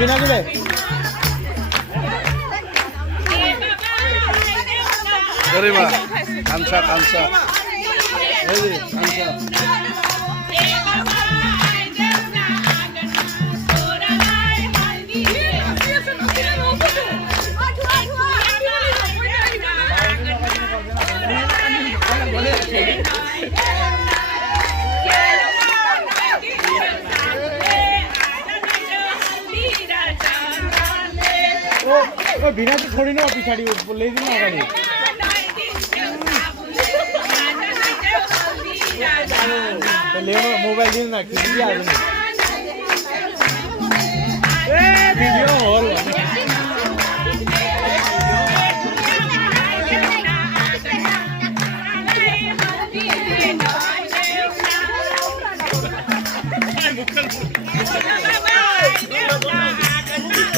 বিনা দিলে গরিমা কাঞ্চা কাঞ্চা এই যে কাঞ্চা बिना तो थोड़ी ना पिछाड़ी ले दी ना गाड़ी ले मोबाइल दिन ना किसी भी आदमी वीडियो और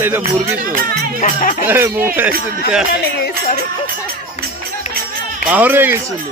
এটা মুরগি তো মোবাইল পাহরে গেছিল।